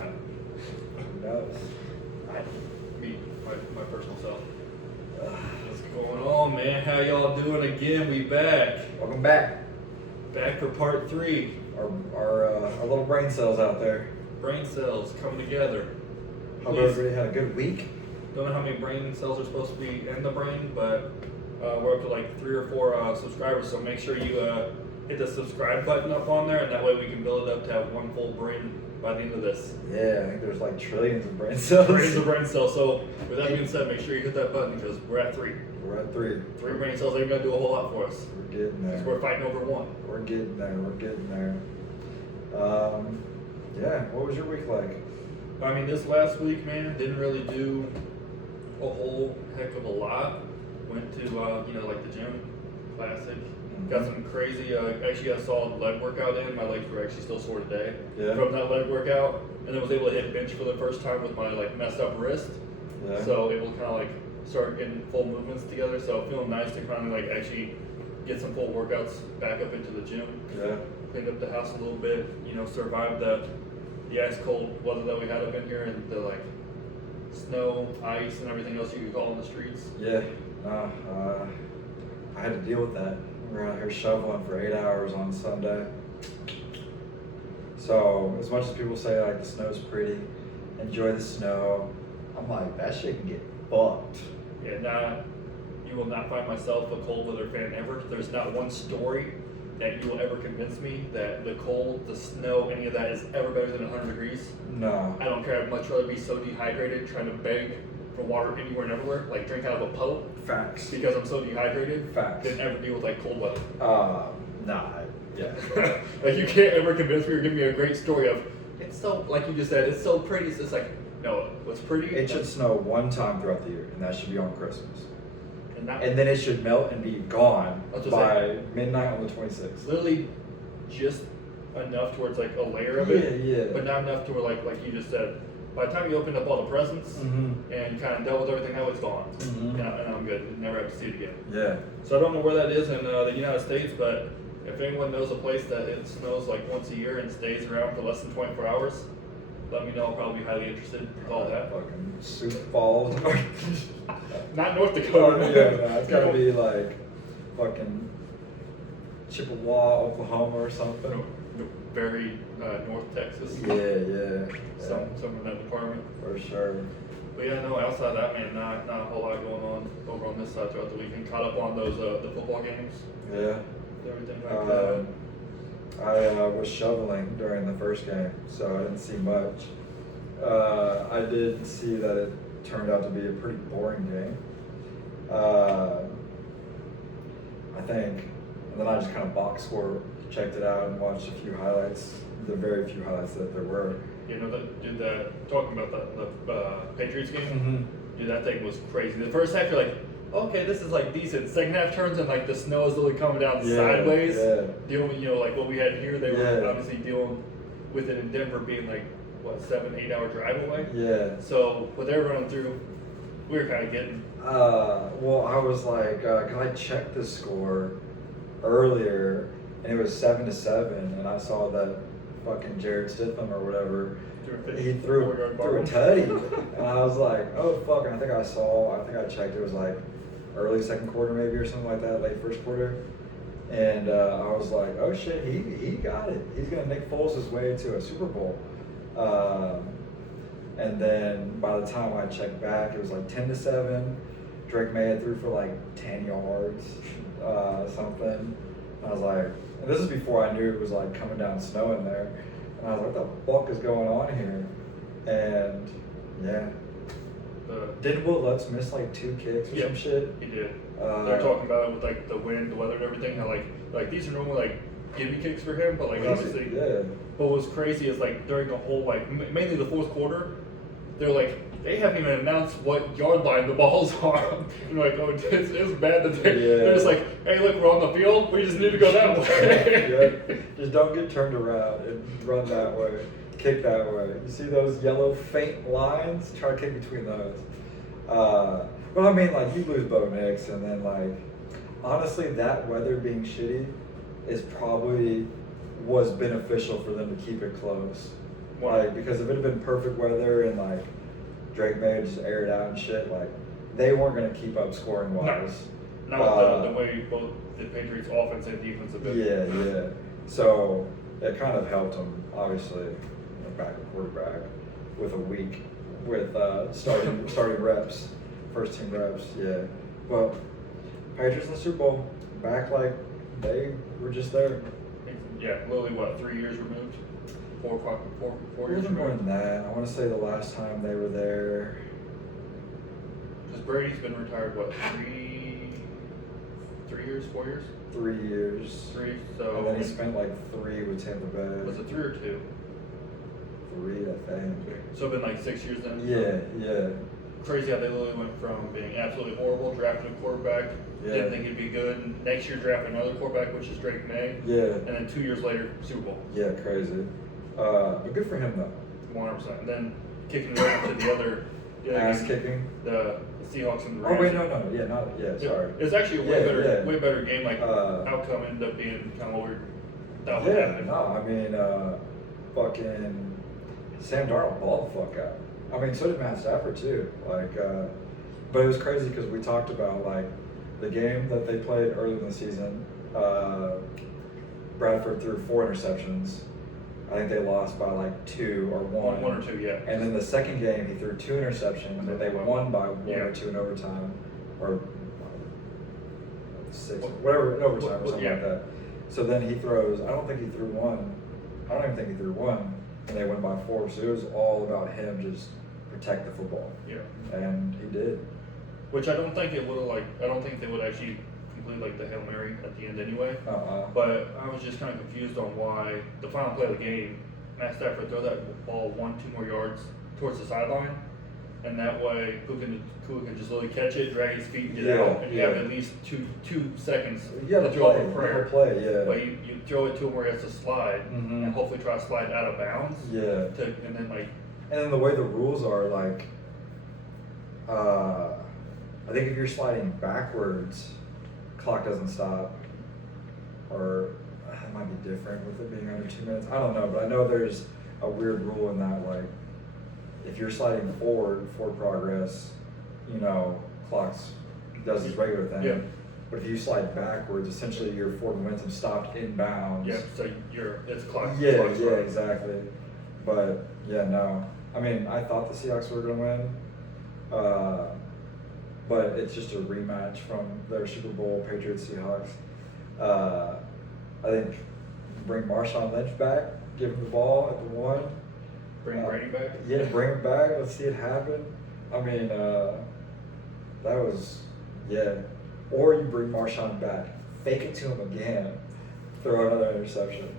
Who knows? Me, my personal self. What's going on, man? How y'all doing again? We back. Welcome back. Back for part 3. Our little brain cells out there. Brain cells coming together. Hope Please. everybody had a good week. Don't know how many brain cells are supposed to be in the brain, but we're up to like 3 or 4 subscribers, so make sure you hit the subscribe button up on there, and that way we can build it up to have one full brain by the end of this. Yeah, I think there's like trillions of brain cells. Trillions of brain cells. So with that being said, make sure you hit that button because we're at 3. We're at 3. 3 brain cells ain't gonna do a whole lot for us. We're getting there. Because we're fighting over 1. We're getting there. We're getting there. Yeah, what was your week like? I mean, this last week, man, didn't really do a whole heck of a lot. Went to, like the gym, classic. Got some crazy, actually got a solid leg workout in. My legs were actually still sore today from that leg workout. And then was able to hit bench for the first time with my like messed up wrist. Yeah. So able to kind of like start getting full movements together. So feeling nice to kind of like actually get some full workouts back up into the gym. Yeah. Cleaned up the house a little bit, survived the ice cold weather that we had up in here and the like snow, ice, and everything else you could call in the streets. Yeah. I had to deal with that. We were out here shoveling for 8 hours on Sunday. So as much as people say like the snow's pretty, enjoy the snow, I'm like that shit can get fucked. Yeah, you will not find myself a cold weather fan ever. There's not one story that you will ever convince me that the cold, the snow, any of that is ever better than 100 degrees. No. I don't care. I'd much rather be so dehydrated trying to beg for water anywhere and everywhere, like drink out of a puddle. Facts. Because I'm so dehydrated. Facts. Than ever deal with like cold weather. Nah. Yeah. Like you can't ever convince me or give me a great story of it's so, like you just said, it's so pretty. It's just like, no, what's pretty? It should snow one time throughout the year, and that should be on Christmas. And then it should melt and be gone That's what by midnight on the 26th. literally just enough towards like a layer of it, Yeah. but not enough to where like you just said, by the time you opened up all the presents and kind of dealt with everything, now it's gone, and I'm good. Never have to see it again. Yeah. So I don't know where that is in the United States, but if anyone knows a place that it snows like once a year and stays around for less than 24 hours, let me know. I'll probably be highly interested in all that. Fucking Sioux Falls. Not North Dakota. It's gotta be like fucking Chippewa, Oklahoma or something. Very North Texas. Yeah. Some in that department. For sure. But yeah, no, outside of that, man, not a whole lot going on over on this side throughout the weekend. Caught up on those the football games, Yeah. everything like that. I was shoveling during the first game, so I didn't see much. I did see that it turned out to be a pretty boring game. I think, and then I just kind of box score checked it out and watched a few highlights, the very few highlights that there were. Talking about the Patriots game, Mm-hmm. dude, that thing was crazy. The first half, you're like, okay, this is like decent. Second half turns and like the snow is literally coming down sideways. Yeah. Dealing with, like what we had here, they were Yeah. obviously dealing with it in Denver being like, 7-8 hour drive away? Yeah. So what they were running through, we were kind of getting. Well, I was like, cause I checked the score earlier, and it was 7-7, and I saw that fucking Jared Stidham or whatever, he threw a tutty, and I was like, oh fuck, and I think I checked, it was like early second quarter maybe or something like that, late first quarter, and I was like, oh shit, he got it. He's gonna Nick Foles his way to a Super Bowl. And then by the time I checked back, it was like 10-7. Drake May had threw for like 10 yards, something. And I was like, and this is before I knew it was like coming down snow in there. And I was like, what the fuck is going on here? And yeah. Didn't Will Lutz miss like 2 kicks or some shit? He did. They're talking about it with like the wind, the weather, and everything. How like these are normally like gimme kicks for him, but like obviously. Yeah. But what's crazy is like during the whole like mainly the fourth quarter, they're like they haven't even announced what yard line the ball's on. And like, oh, it's bad that they're just like, hey, look, we're on the field. We just need to go that way. Yeah. Just don't get turned around and run that way. Kick that way. You see those yellow faint lines? Try to kick between those. Well, I mean, like, you lose Bo Nix, and then, like, honestly, that weather being shitty is probably was beneficial for them to keep it close. Like, because if it had been perfect weather and like Drake May had just aired out and shit, like they weren't gonna keep up scoring wise. Not the way both the Patriots offense and defense have been. Yeah. So it kind of helped them, obviously, backup quarterback with a week with starting reps, first team reps. Yeah. Well, Patriots in the Super Bowl, back like they were just there. Yeah, literally what, 3 years removed? Four years More removed? than that. I want to say the last time they were there. Because Brady's been retired, what, 3 years, 4 years? 3 years. Three, so. And then he spent like 3 with Tampa Bay. Was it 3 or 2? 3, I think. So it's been like 6 years then? Yeah. Crazy how they literally went from being absolutely horrible, drafting a quarterback, didn't think it'd be good, and next year drafting another quarterback, which is Drake May. Yeah. And then 2 years later, Super Bowl. Yeah, crazy. But good for him though. 100%. And then kicking right into the other Ass game, kicking. the Seahawks and the Rams. Oh wait, no. Yeah, sorry. It's actually a way better game. Like outcome ended up being kind of what we thought would happen. I mean, fucking Sam Darnold balled the fuck out. I mean, so did Matt Stafford too. Like, but it was crazy because we talked about like the game that they played early in the season. Bradford threw 4 interceptions. I think they lost by like 2 or 1. 1 or 2, yeah. And then the second game, he threw 2 interceptions, and they won by 1 or 2 in overtime, or 6, whatever, in overtime or something like that. So then he throws, I don't even think he threw 1, and they won by 4. So it was all about him just protect the football. Yeah. And he did. Which I don't think they would actually complete like the Hail Mary at the end anyway. But I was just kind of confused on why the final play of the game, Matt Stafford throw that ball 1-2 more yards towards the sideline, and that way Kua can just literally catch it, drag his feet, and get out, and you have at least two seconds to throw up a prayer. But you throw it to him where he has to slide, and hopefully try to slide out of bounds. Yeah. And then the way the rules are, like, I think if you're sliding backwards, clock doesn't stop, or it might be different with it being under 2 minutes. I don't know, but I know there's a weird rule in that, like, if you're sliding forward progress, clocks does its regular thing. Yeah. But if you slide backwards, essentially your forward momentum stopped inbounds. Yeah, so it's clock. Yeah, exactly. But yeah, no. I mean, I thought the Seahawks were going to win, but it's just a rematch from their Super Bowl Patriots Seahawks. I think bring Marshawn Lynch back, give him the ball at the 1. Bring Brady back? Yeah, bring him back. Let's see it happen. I mean, that was, yeah. Or you bring Marshawn back, fake it to him again, throw another interception.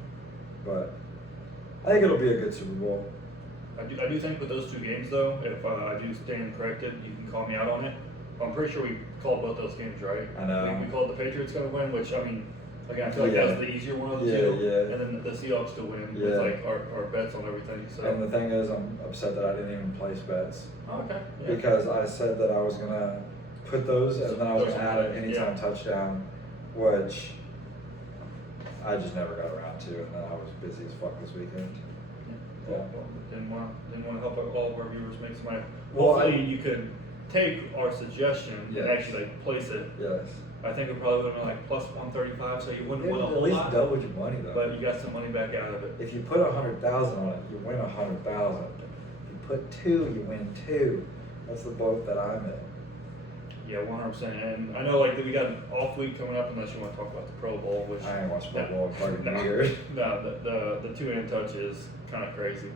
But I think it'll be a good Super Bowl. I do think with those 2 games, though, if I do stand corrected, you can call me out on it. I'm pretty sure we called both those games right. I know. We called the Patriots going to win, which, I mean, again, I feel like that was the easier one of the 2. Yeah. And then the Seahawks to win with, like, our bets on everything. So. And the thing is, I'm upset that I didn't even place bets. Oh, okay. Yeah. Because I said that I was going to put those, and then I was going to add an anytime touchdown, which I just never got around to, and then I was busy as fuck this weekend. Yeah. Well, didn't want to help all of our viewers make some money. Well, hopefully you could take our suggestion and actually place it. Yes. I think it probably would have been like plus 135, so you wouldn't win a whole at least lot. doubled your money though. But you got some money back out of it. If you put 100,000 on it, you win 100,000. If you put 2, you win 2. That's the boat that I'm in. Yeah, 100%. And I know like we got an off week coming up unless you want to talk about the Pro Bowl, which I ain't watched Pro Bowl in fucking years. No, the 2-hand touch is kind of crazy.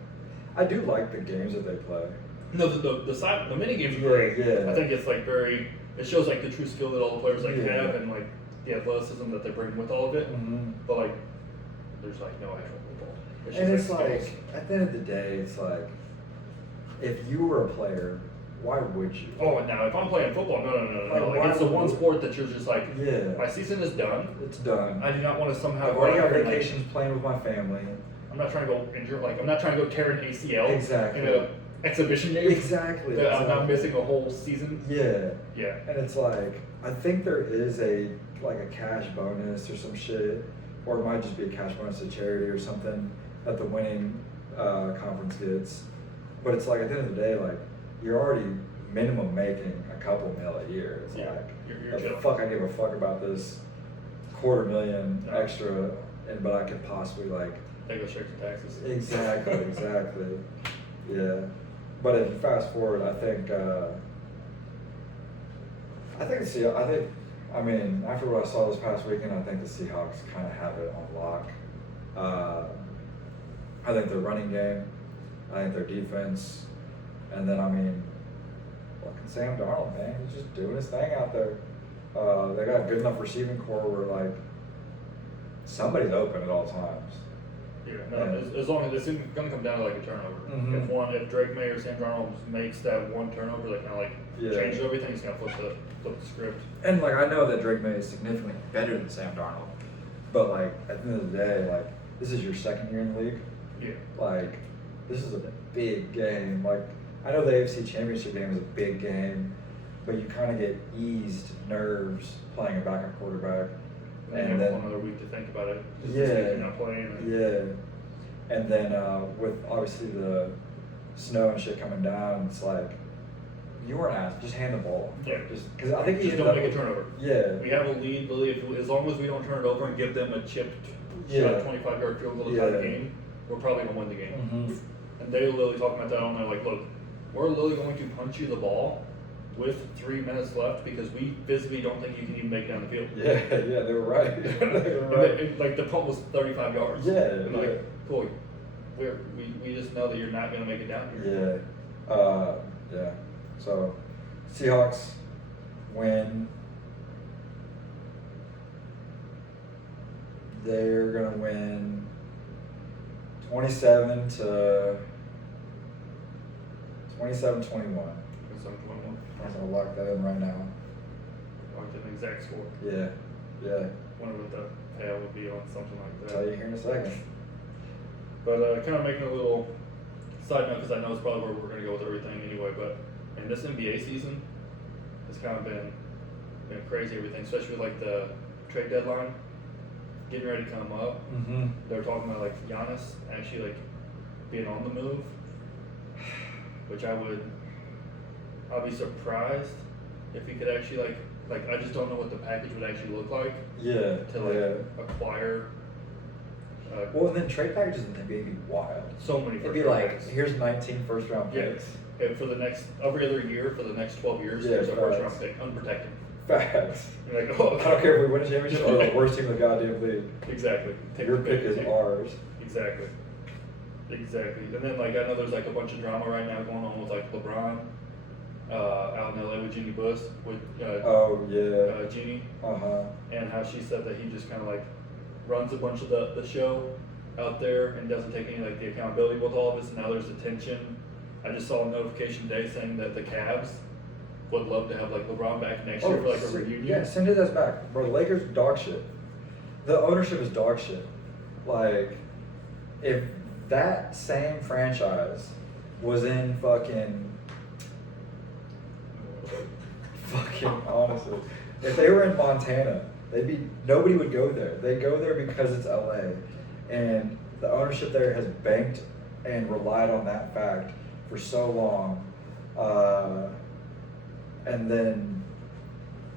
I do like the games that they play. No, the mini games are great. Yeah. I think it's like it shows like the true skill that all the players have and like the athleticism that they bring with all of it. Mm-hmm. But like, there's like no actual football. And it's like, at the end of the day, it's like, if you were a player, why would you? Oh, now if I'm playing football, no. Like it's the one sport that you're just like, my season is done. It's done. I do not want to somehow. I've already got vacations playing with my family. I'm not trying to go injure. Like I'm not trying to go tear an ACL. Exactly. In an exhibition game. Exactly. I'm not missing a whole season. Yeah. Yeah. And it's like, I think there is a cash bonus or some shit, or it might just be a cash bonus to charity or something that the winning conference gets. But it's like at the end of the day, like you're already minimum making a couple mil a year. It's Yeah, like you're the chill. fuck I give a fuck about this $250,000 No. extra, but I could possibly like. They go straight to taxes. Exactly. Yeah. But if you fast forward, I think I mean, after what I saw this past weekend, I think the Seahawks kind of have it on lock. I think their running game, I think their defense, and then I mean, fucking Sam Darnold, man, he's just doing his thing out there. They got a good enough receiving core where like somebody's open at all times. Yeah, no, as long as it's going to come down to like a turnover. Mhm. If Drake May or Sam Darnold makes that one turnover that kind of like Yeah. changes everything, he's going to flip the script. And like I know that Drake May is significantly better than Sam Darnold, but like at the end of the day, like this is your second year in the league. Yeah. Like this is a big game. Like I know the AFC Championship game is a big game, but you kind of get eased nerves playing a backup quarterback. And And then then another week to think about it. Just Yeah. this week you're not playing. And yeah, and then with obviously the snow and shit coming down, it's like you weren't asked. Just hand the ball. Yeah. Just because I think he Just ended don't up make a turnover. Yeah. We have a lead, Lily. As long as we don't turn it over and give them a chipped Yeah. shot 25-yard field goal to tie the Yeah. game, we're probably going to win the game. Mhm. And they were literally talking about that on there, like, look, we're literally going to punch you the ball with 3 minutes left because we physically don't think you can even make it down the field. Yeah, they were right. They were And right. like the punt was 35 yards. Yeah, And like, yeah. cool. We just know that you're not going to make it down here. Yeah. Yeah. So, Seahawks win. They're gonna win 27 to 27-21. It's like 1-1. I'm gonna lock that in right now. Like an exact score. Yeah. Yeah. Wonder what the payout would be on something like I'll that. tell you here in a second. But kind of making a little side note, because I know it's probably where we're going to go with everything anyway, but in this NBA season, it's kind of been crazy everything, especially with like the trade deadline getting ready to come up. Mm-hmm. They're talking about like Giannis actually like being on the move, which I'll be surprised if he could actually like I just don't know what the package would actually look like Yeah. to like acquire. Well, and then trade packages in the NBA be wild. So many. It'd be first-round like, picks. here's 19 first-round Yeah. picks. And for the next every other year for the next 12 years, Yeah, there's a first facts. round pick, unprotected. Facts. You're like, oh, I don't care if we win a championship or the worst team in the goddamn league. Exactly. Take Your the pick is take- ours. Exactly. And then like I know there's like a bunch of drama right now going on with like LeBron, out in LA with Jeannie Buss with Oh, yeah. Jeannie, Uh-huh. and how she said that he just kind of like runs a bunch of the show out there and doesn't take any like the accountability with all of this. And now there's attention. I just saw a notification today saying that the Cavs would love to have like LeBron back next year for like a reunion. Yeah, send it us back. Bro, the Lakers are dog shit. The ownership is dog shit. Like, if that same franchise was in fucking honestly, if they were in Montana, nobody would go there. They go there because it's LA, and the ownership there has banked and relied on that fact for so long. And then,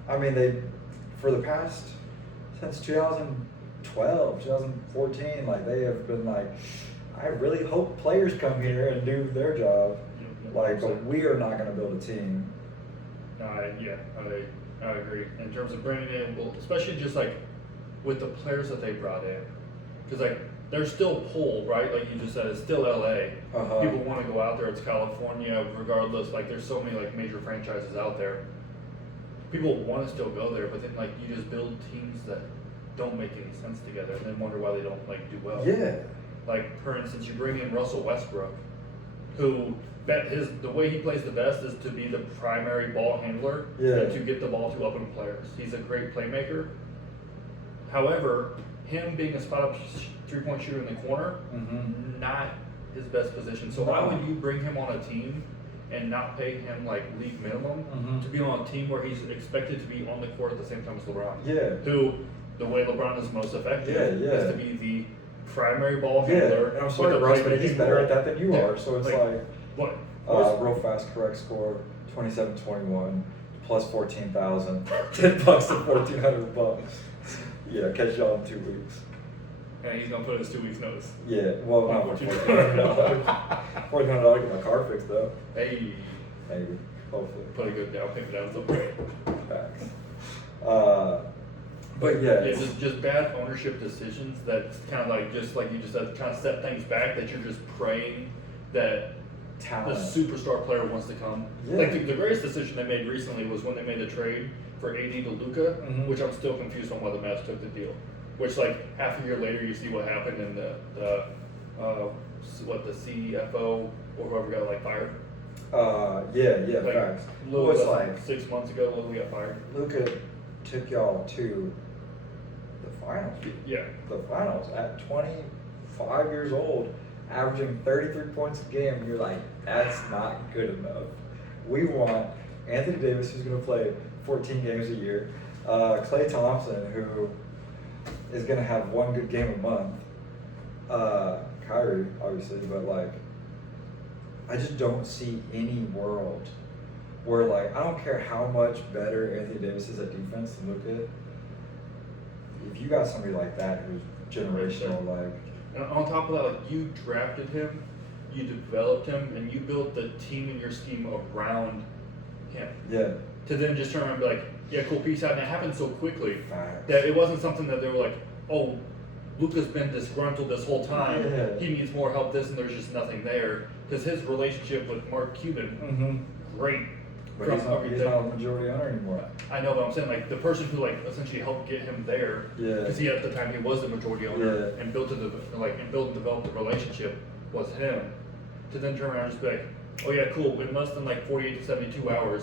I mean, for the past, since 2012, 2014, like they have been like, I really hope players come here and do their job. Like, but we are not going to build a team. I agree. In terms of bringing in, well, especially just like with the players that they brought in, because like there's still pull, right? Like you just said, it's still LA. Uh-huh. People want to go out there. It's California, regardless. Like there's so many like major franchises out there. People want to still go there, but then like you just build teams that don't make any sense together, and then wonder why they don't like do well. Yeah. Like for instance, you bring in Russell Westbrook, who the way he plays the best is to be the primary ball handler Yeah. and to get the ball to open players. He's a great playmaker. However, him being a spot up 3-point shooter in the corner, Mm-hmm. not his best position. So why would you bring him on a team and not pay him like league minimum Mhm. to be on a team where he's expected to be on the court at the same time as LeBron? Yeah. Who, the way LeBron is most effective Yeah, yeah. is to be the primary ball Yeah, handler. and I'm sorry, with a Russ, but playmaking he's better role. at that than you Yeah, are. So it's like what? real fast, correct score, 27-21, plus 14,000, $10 and 1,400 bucks. Yeah, catch y'all in 2 weeks. And he's gonna put his 2 weeks notice. Yeah, well, not for $1,400. $1,400 get my car fixed though. Hey, Maybe, hopefully. put a good down payment down somewhere. Facts. But yeah, Yeah, just bad ownership decisions that kind of like, just like you just said, kind of set things back, that you're just praying that talent. the superstar player wants to come. Yeah. Like the greatest decision they made recently was when they made the trade for AD to Luka, Mhm. which I'm still confused on why the Mavs took the deal. Which like half a year later, you see what happened in the CFO or whoever got like fired. Yeah, Like, facts. Lil Well, it's was, like 6 months ago, Lil got fired. Luka took y'all to the finals. Yeah. The finals at 25 years old, averaging 33 points a game. You're like, that's not good enough. We want Anthony Davis, who's going to play 14 games a year, Klay Thompson, who is going to have one good game a month, Kyrie, obviously, but like, I just don't see any world where, like, I don't care how much better Anthony Davis is at defense than Luka. If you got somebody like that who's generational, like, And on top of that, like you drafted him, you developed him, and you built the team in your scheme around him. yeah, To then just turn around and be like, yeah, cool, peace out. And it happened so quickly facts. that it wasn't something that they were like, oh, Luka's been disgruntled this whole time. Yeah. He needs more help. This and there's just nothing there. Because his relationship with Mark Cuban, Mm-hmm. great. But from he's not everything. a majority owner anymore. I know, but I'm saying like the person who like essentially helped get him there, Yeah. because he at the time he was the majority owner Yeah. and built and developed the relationship was him. To then turn around and just be like, oh yeah, cool. In less than like 48 to 72 hours,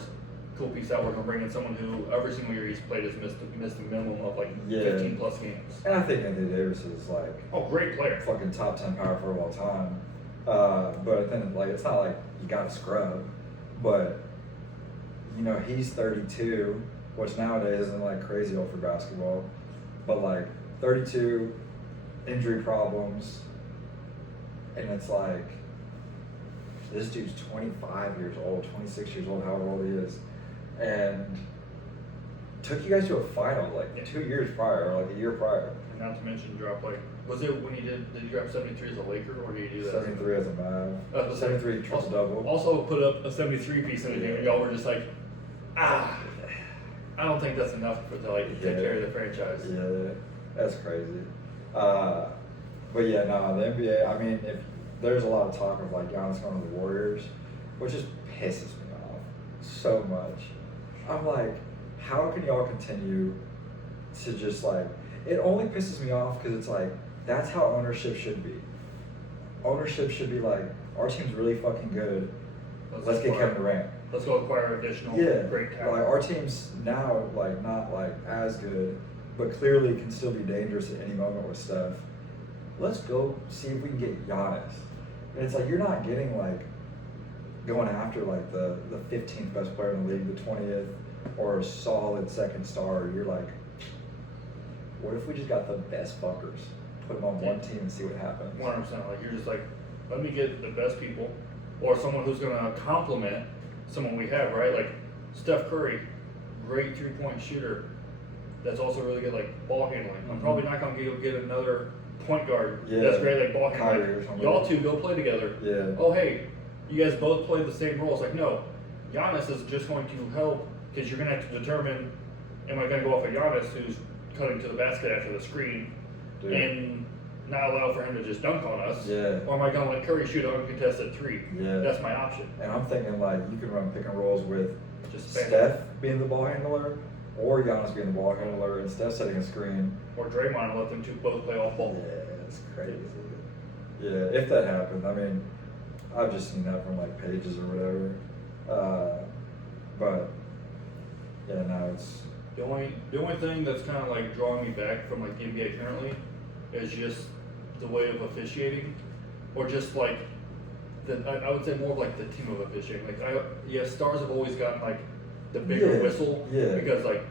cool, peace out. We're gonna bring in someone who every single year he's played has missed a minimum of like Yeah. 15 plus games. And I think Anthony Davis is like Oh, great player. fucking top 10 power forward of all time. But then, like, it's not like you got to scrub, but you know, he's 32, which nowadays isn't like crazy old for basketball, but like 32, injury problems, and it's like, this dude's 25 years old, 26 years old, however old he is, and took you guys to a final like Yeah. 2 years prior, or like a year prior. And not to mention drop like, was it when did you drop 73 as a Laker or did you do that? 73 as a Mav, Uh, 73 triple also- double. Also put up a 73 piece in the game, and y'all were just like, I don't think that's enough to like take Yeah. care of the franchise. Yeah, that's crazy. But yeah, no, the NBA, I mean, if there's a lot of talk of like Giannis going to the Warriors, which just pisses me off so much. I'm like, how can y'all continue to just like, it only pisses me off because it's like, that's how ownership should be. Ownership should be like, our team's really fucking good. Let's get acquire- Kevin Durant. Let's go acquire additional Yeah, great like talent. our team's now like not like as good, but clearly can still be dangerous at any moment with Steph. Let's go see if we can get Giannis. And it's like you're not getting like going after like the 15th best player in the league, the 20th, or a solid second star. You're like, what if we just got the best fuckers, put them on one team and see what happens? 100%. Like you're just like, let me get the best people, or someone who's gonna complement someone we have, right? Like Steph Curry, great 3-point shooter. That's also really good like ball handling. I'm Mhm. probably not gonna get another point guard. Yeah. That's great like ball Kyrie or handling. something. Y'all two go play together. Yeah. Oh hey, you guys both play the same roles. Like no, Giannis is just going to help because you're gonna have to determine, am I gonna go off of Giannis who's cutting to the basket after the screen Dude. and not allow for him to just dunk on us? Yeah. Or am I gonna let Curry shoot an uncontested three? Yeah. That's my option. And I'm thinking like you can run pick and rolls with Just spam Steph being the ball handler or Giannis being the ball handler and Steph setting a screen. Or Draymond and let them two both play off ball. Yeah, it's crazy. Yeah, if that happened, I mean, I've just seen that from like pages or whatever. But yeah, no, it's The only thing that's kind of like drawing me back from like the NBA currently is just the way of officiating, or just like I would say more of like the team of officiating. Like yes, stars have always gotten like the bigger Yeah, whistle yeah. because like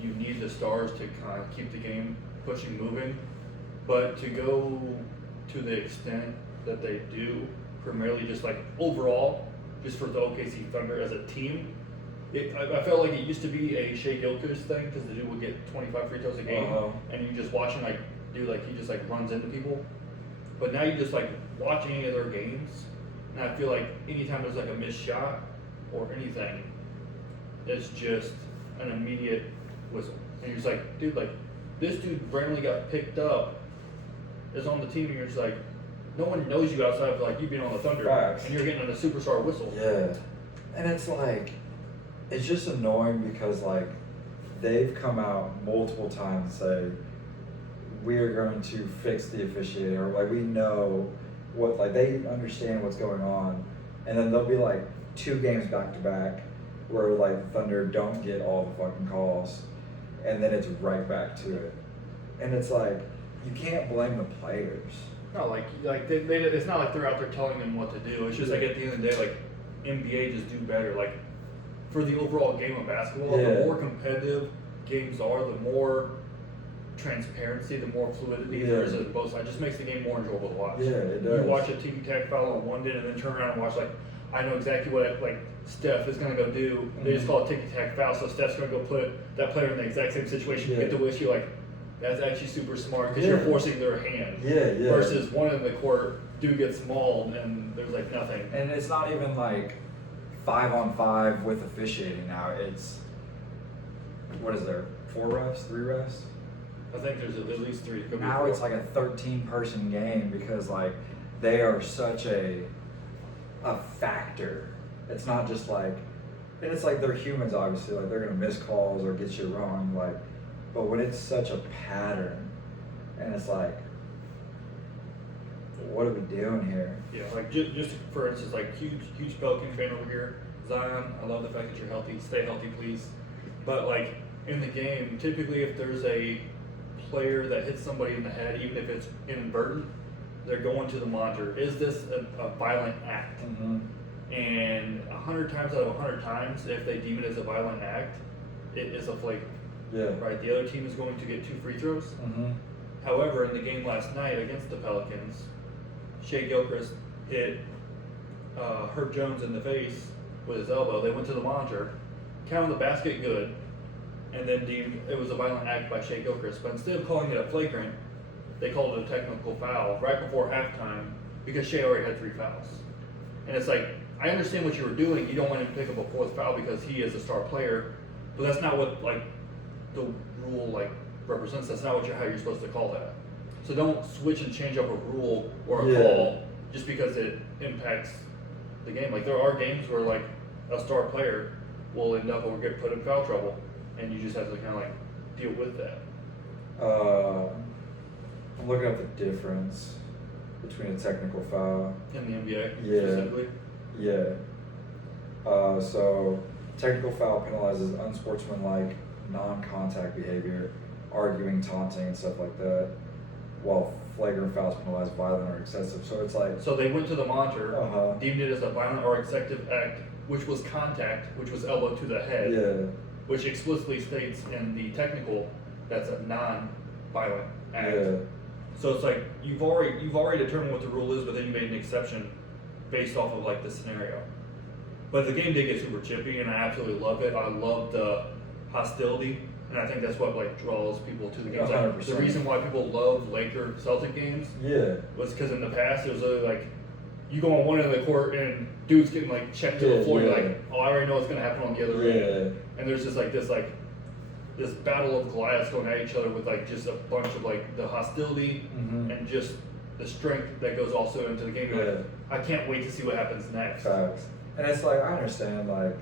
you need the stars to kind of keep the game pushing, moving. But to go to the extent that they do, primarily just like overall, just for the OKC Thunder as a team, I felt like it used to be a Shea Gilchrist thing because the dude would get 25 free throws a game, and you just watch him like do like he just like runs into people. But now you just like watch any of their games, and I feel like anytime there's like a missed shot or anything, it's just an immediate whistle, and you're just like, dude, like this dude randomly got picked up, is on the team, and you're just like, no one knows you outside of like you being on the Thunder, Facts. and you're getting a superstar whistle. Yeah, and it's like, it's just annoying because like they've come out multiple times and say we are going to fix the officiating, or like we know what, like they understand what's going on, and then there'll be like 2 games back to back where like the Thunder don't get all the fucking calls, and then it's right back to it, and it's like you can't blame the players. No, like they it's not like they're out there telling them what to do. It's just like at the end of the day, like NBA just do better. Like for the overall game of basketball, Yeah. the more competitive games are, the more transparency, the more fluidity there is Yeah. on both sides. It just makes the game more enjoyable to watch. Yeah, it does. You watch a ticky-tack foul on one end and then turn around and watch like, I know exactly what like Steph is gonna go do. They just call it ticky-tack foul, so Steph's gonna go put that player in the exact same situation. You Yeah. get the wish, you're like, that's actually super smart because you're Yeah. forcing their hand. Yeah, yeah. Versus one in the court, dude gets mauled and there's like nothing. And it's not even like 5-on-5 with officiating now. It's, what is there, 4 refs, 3 refs? I think there's at least 3. Could be Now 4. it's like a 13-person game because like they are such a factor. It's not just like, and it's like they're humans obviously, like they're gonna miss calls or get you wrong, like, but when it's such a pattern, and it's like, what are we doing here? Yeah, like just for instance, like huge Pelican fan over here. Zion, I love the fact that you're healthy. Stay healthy, please. But like in the game, typically if there's a player that hits somebody in the head, even if it's inadvertent, they're going to the monitor. Is this a violent act? And 100 times out of 100 times, if they deem it as a violent act, it is a flagrant. Yeah. Right. The other team is going to get 2 free throws. However, in the game last night against the Pelicans, Shea Gilchrist hit Herb Jones in the face with his elbow. They went to the monitor, counted the basket good, and then deemed it was a violent act by Shea Gilchrist. But instead of calling it a flagrant, they called it a technical foul right before halftime because Shea already had 3 fouls. And it's like, I understand what you were doing. You don't want him to pick up a 4th foul because he is a star player, but that's not what like the rule like represents. That's not how you're supposed to call that. So don't switch and change up a rule or a call just because it impacts the game. Like there are games where like a star player will end up or get put in foul trouble, and you just have to kind of like deal with that. I'm looking at the difference between a technical foul. In the NBA Yeah. specifically. Yeah. So technical foul penalizes unsportsmanlike, non-contact behavior, arguing, taunting, and stuff like that, while flagrant fouls penalize violent or excessive. So it's like, So they went to the monitor, Uh-huh. deemed it as a violent or excessive act, which was contact, which was elbow to the head, yeah, which explicitly states in the technical that's a non-violent act. yeah, So it's like you've already determined what the rule is, but then you made an exception based off of like the scenario. But the game did get super chippy, and I absolutely love it. I love the hostility, and I think that's what like draws people to the games. Like, 100%. the reason why people love Laker Celtic games yeah, was because in the past it was really like you go on one end of the court and dudes getting like checked to Yeah, the floor. You're yeah. like, oh, I already know what's gonna happen on the other end. And there's just like this battle of Goliaths going at each other with like just a bunch of like the hostility and just the strength that goes also into the game. You're like, I can't wait to see what happens next. facts. And it's like, I understand, like,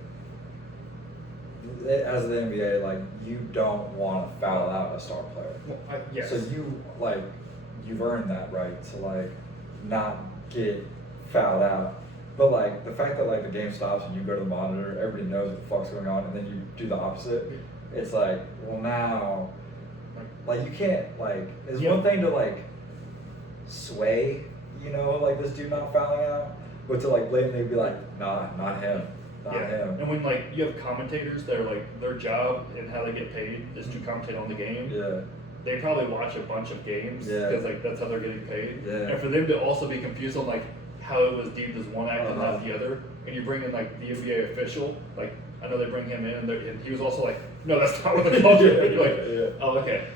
as the NBA, like, you don't want to foul out a star player. Well, yes. So you've earned that right to like not get fouled out. But like the fact that like the game stops and you go to the monitor, everybody knows what the fuck's going on, and then you do the opposite. It's like, well now, like you can't like. It's one thing to like sway, like this dude not fouling out, but to like blatantly be like, nah, not him, not him. And when like you have commentators that are like their job and how they get paid is to commentate on the game. Yeah. they probably watch a bunch of games because like that's how they're getting paid. Yeah. And for them to also be confused on like how it was deemed as one act and Uh-huh. not the other, and you bring in like the NBA official, like I know they bring him in, and he was also like, no, that's not what they called it. You're like, Yeah. oh, okay.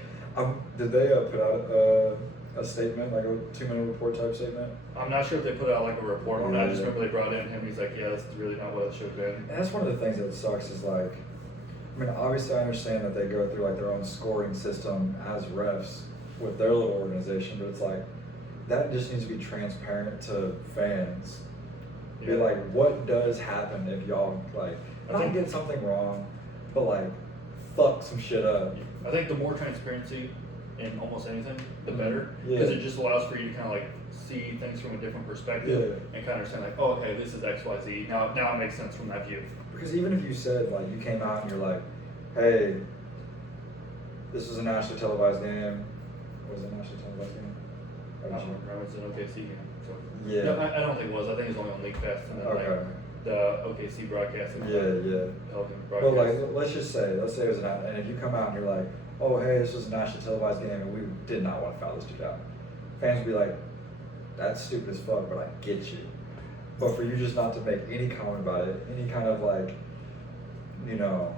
Did they put out a statement, like a 2-minute report type statement? I'm not sure if they put out like a report on it. I just Yeah. remember they brought in him. He's like, yeah, that's really not what it should have been. And that's one of the things that sucks is like, I mean, obviously I understand that they go through like their own scoring system as refs with their little organization, but it's like, that just needs to be transparent to fans. Be Yeah. like, what does happen if y'all like, I think- get something wrong, but like, fuck some shit up. I think the more transparency in almost anything, the Mhm. better, Yeah. because it just allows for you to kind of like see things from a different perspective Yeah. and kind of understand like, oh, okay, this is X, Y, Z. Now it makes sense from that view. Because even if you said, like, you came out and you're like, hey, this is a nationally televised game. Was it a nationally televised game? Or I did don't you- remember, it's an OKC game. So. Yeah. No, I don't think it was. I think it was only on League Fest and then Okay. like the OKC broadcast. And Yeah. Pelican But broadcast. like, let's say it was and if you come out and you're like, oh, hey, this was a nationally televised game and we did not want to foul this dude out. Fans would be like, that's stupid as fuck, but I get you. But for you just not to make any comment about it, any kind of like, you know,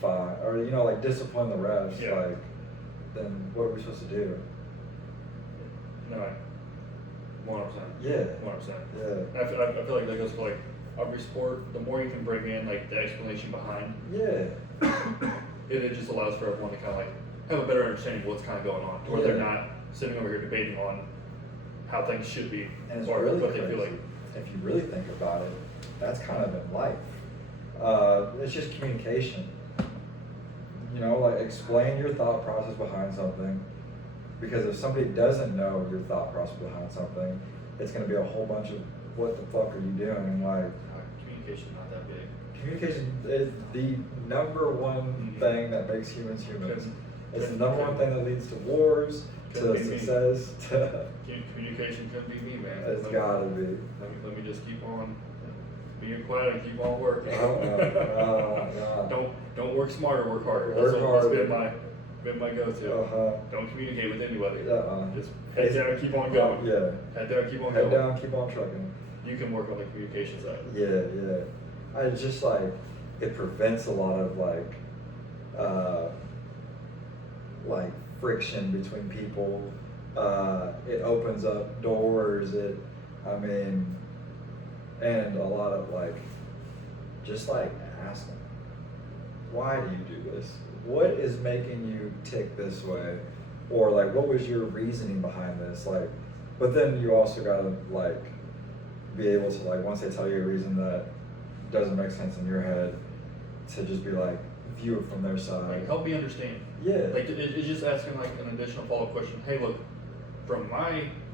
fine, or, you know, like discipline the refs, Yeah. like, then what are we supposed to do? No, 100%. Yeah. 100%. Yeah. I feel like that goes for like every sport. The more you can bring in like the explanation behind, Yeah. it just allows for everyone to kind of like have a better understanding of what's kind of going on, to where they're Yeah. not sitting over here debating on how things should be And it's or really what crazy. they feel like. If you really think about it, that's kind of in life. It's just communication. You know, like explain your thought process behind something. Because if somebody doesn't know your thought process behind something, it's going to be a whole bunch of what the fuck are you doing? Like, Communication's not that big. communication is the number one Mhm. thing that makes humans humans. Couldn't- It's the couldn't- number one thing that leads to wars, couldn't to be me. success, to. Communication couldn't be me, man. It's Let- gotta be. Let me just keep on being quiet and keep on working. No. Don't work smarter, work harder. Work That's harder. been my go-to. Uh-huh. Don't communicate with anybody. Uh-uh. Just head down, keep on going. Yeah. Head down, keep on Head going. down, keep on trucking. You can work on the communication side. Yeah. I just like, it prevents a lot of like friction between people. It opens up doors. And a lot of like, just like asking, why do you do this? What is making you tick this way? Or like, what was your reasoning behind this? Like, but then you also gotta like be able to like, once they tell you a reason that doesn't make sense in your head, to just be like, view it from their side. Like, help me understand. Yeah. Like, it's just asking like an additional follow-up question. Hey, look,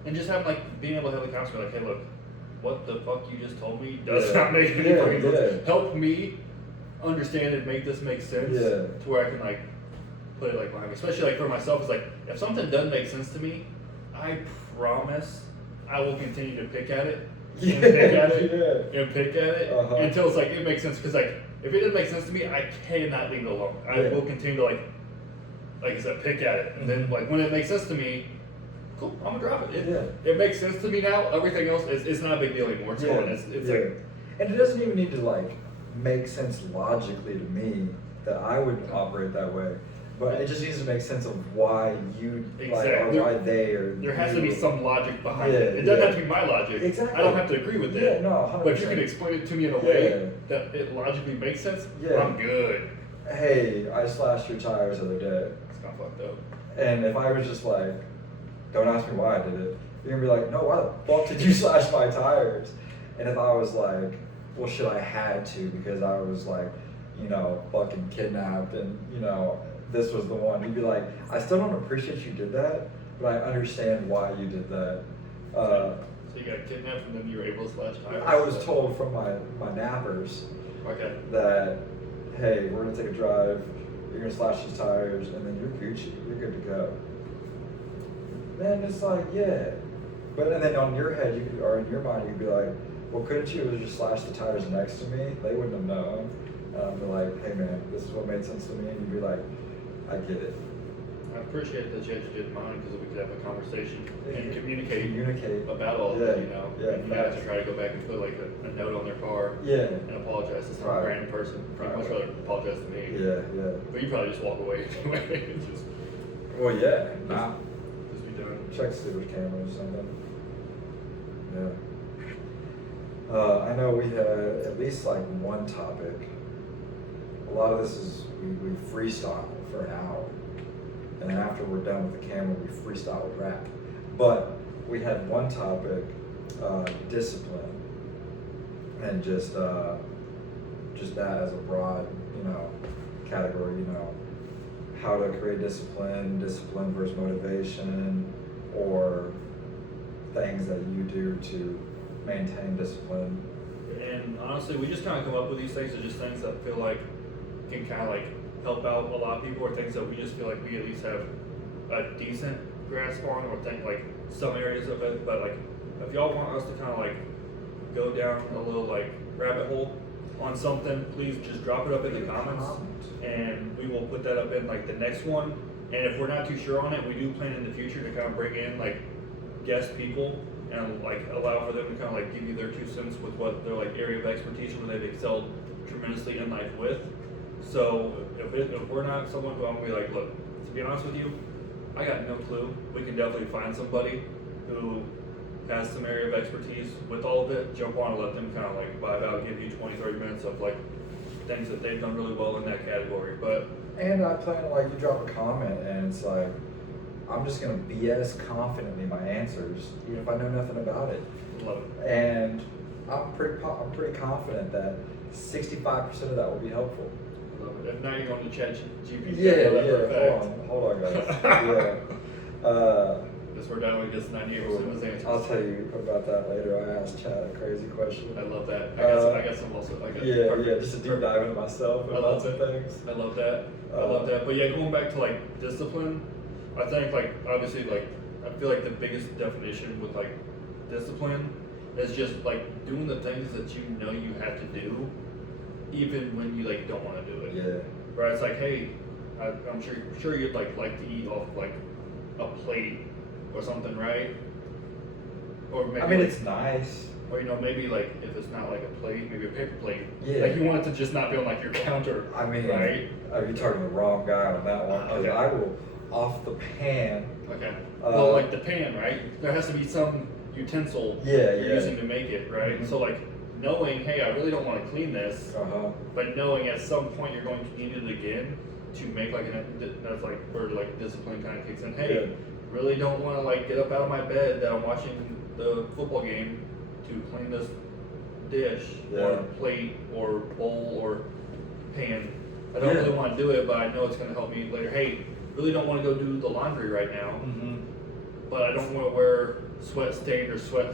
and just having like being able to have the conversation like, hey, look, what the fuck you just told me does Yeah. not make any Yeah, fucking sense. yeah. Help me understand and make this make sense. Yeah. To where I can like put it like behind me. Especially like for myself, it's like if something doesn't make sense to me, I promise I will continue to pick at it. Yeah, And pick at it. yeah. And pick at it Uh-huh. until it's like it makes sense. Because like if it doesn't make sense to me, I cannot leave it alone. I Yeah. will continue to like I said, pick at it. And then like when it makes sense to me, cool, I'm gonna drop it. It makes sense to me now. Everything else is not a big deal anymore. It's gone. It's like and it doesn't even need to like make sense logically to me that I would operate that way. But it just needs to make sense of why you like, Exactly. or why they are. there has to be some logic behind Yeah, it. It doesn't yeah. have to be my logic. Exactly. I don't have to agree with Yeah, it. no, 100%. But if you can explain it to me in a way Yeah. that it logically makes sense, Yeah. I'm good. Hey, I slashed your tires the other day. It's not fucked up. And if I was just like, don't ask me why I did it, you're gonna be like, no, why the fuck did you slash my tires? And if I was like, well, shit, I had to because I was like, you know, fucking kidnapped and, you know, this was the one, you'd be like, I still don't appreciate you did that, but I understand why you did that. So you got kidnapped and then you were able to slash tires? I was told from my nappers Okay. that, hey, we're gonna take a drive, you're gonna slash these tires, and then you're Gucci, you're good to go. Then it's like, yeah. But and then on your head, you could, or in your mind, you'd be like, well, couldn't you have just slashed the tires next to me? They wouldn't have known. And I'd be like, hey man, this is what made sense to me, and you'd be like, I get it. I appreciate that you actually did mine because we could have a conversation and communicate Communicate. about all of Yeah, it, you know. yeah, and you have to facts. try to go back and put like a note on their car Yeah. and apologize to some Right. random person. Probably much Right. rather apologize to me. Yeah, yeah. But you probably just walk away anyway and just Well, yeah. Nah. be done. Check Steelers camera or something. Yeah. I know we had at least like one topic. A lot of this is we freestyle for an hour. And then after we're done with the camera, we freestyle with rap. But we had one topic, discipline. And just that as a broad, category, how to create discipline versus motivation, or things that you do to maintain discipline. And honestly, we just kind of come up with these things are just things that feel like can kind of like help out a lot of people, or things that we just feel like we at least have a decent grasp on, or think like some areas of it. But like, if y'all want us to kind of like go down a little like rabbit hole on something, please just drop it up in the comments, and we will put that up in like the next one. And if we're not too sure on it, we do plan in the future to kind of bring in like guest people and like allow for them to kind of like give you their 2 cents with what their like area of expertise and what they've excelled tremendously in life with. So if we're not someone who I'm gonna be like, look, to be honest with you, I got no clue. We can definitely find somebody who has some area of expertise with all of it, jump on and let them kind of like vibe out, give you 20-30 minutes of like things that they've done really well in that category. And I plan to, like, you drop a comment and it's like, I'm just gonna BS confidently my answers, even if I know nothing about it. Love it. And I'm pretty confident that 65% of that will be helpful. Love it. If not, you're going to ChatGPT. Yeah. Hold on, guys. Yeah. Because we're done with just 98% of his answers. I'll tell you about that later. I asked Chad a crazy question. I love that. I got some also. Just a deep dive into myself and lots of things. I love that. But yeah, going back to like discipline, I think like obviously like I feel like the biggest definition with like discipline is just like doing the things that you know you have to do, even when you like don't want to do it. Yeah. Right? It's like, hey, I'm sure you'd like to eat off like a plate or something, right? Or maybe, I mean, it's nice. Or maybe like if it's not like a plate, maybe a paper plate. Yeah. Like you want it to just not be on like your counter. I mean, right? Are you talking the wrong guy on that one? Because Okay. I will off the pan. Okay. Well, like the pan, right? There has to be some utensil you're using to make it, right? Mm-hmm. So like knowing, hey, I really don't want to clean this, but knowing at some point you're going to need it again to make like that's like where like discipline kind of kicks in. Hey, really don't want to like get up out of my bed that I'm watching the football game to clean this dish or plate or bowl or pan. I don't really want to do it, but I know it's going to help me later. Hey, really don't want to go do the laundry right now, but I don't want to wear sweat stained or sweaty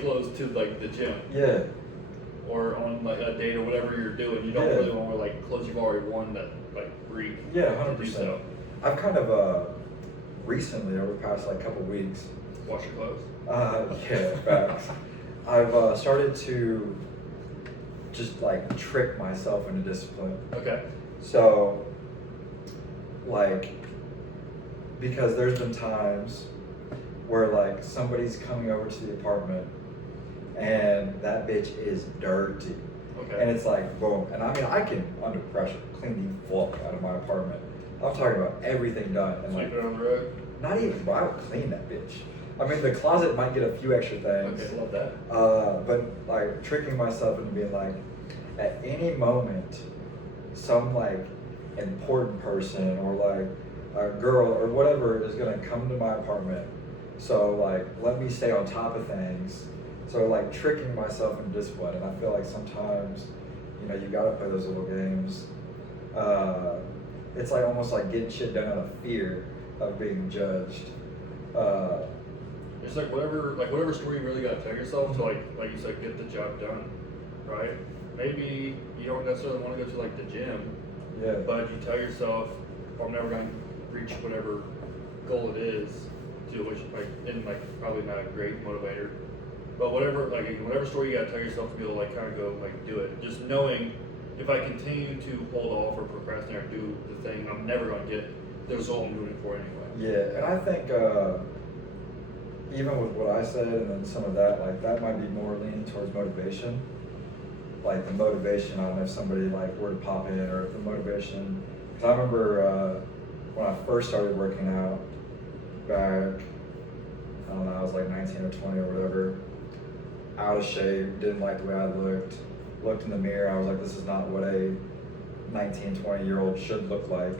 clothes to like the gym. Yeah. Or on like a date or whatever you're doing. You don't really want to wear like clothes you've already worn that like breathe. Yeah, 100%. I've kind of recently, over the past like couple weeks, wash your clothes. Facts. I've started to just like trick myself into discipline. Okay. So, like, because there's been times where like somebody's coming over to the apartment and that bitch is dirty. Okay. And it's like, boom. And I mean, I can, under pressure, clean the fuck out of my apartment. I'm talking about everything done. And Sweep it on the road? Not even, bro, I would clean that bitch. I mean, the closet might get a few extra things. Okay, love that. But like tricking myself into being like, at any moment, some like important person or like a girl or whatever is gonna come to my apartment. So like, let me stay on top of things. So like tricking myself into discipline. And I feel like sometimes, you gotta play those little games. It's like almost like getting shit done out of fear of being judged. It's like whatever story you really gotta tell yourself to like you said, get the job done, right? Maybe you don't necessarily want to go to like the gym, but you tell yourself, I'm never going to reach whatever goal it is, to which like isn't like probably not a great motivator, but whatever story you gotta tell yourself to be able to like kind of go like do it. Just knowing if I continue to hold off or procrastinate or do the thing, I'm never going to get the result I'm doing it for anyway. Yeah, and I think even with what I said and then some of that, like that might be more leaning towards motivation. Like the motivation, I don't know if somebody like were to pop in or if the motivation. Because I remember when I first started working out back, I don't know, I was like 19 or 20 or whatever, out of shape, didn't like the way I looked in the mirror, I was like, this is not what a 19, 20-year-old should look like.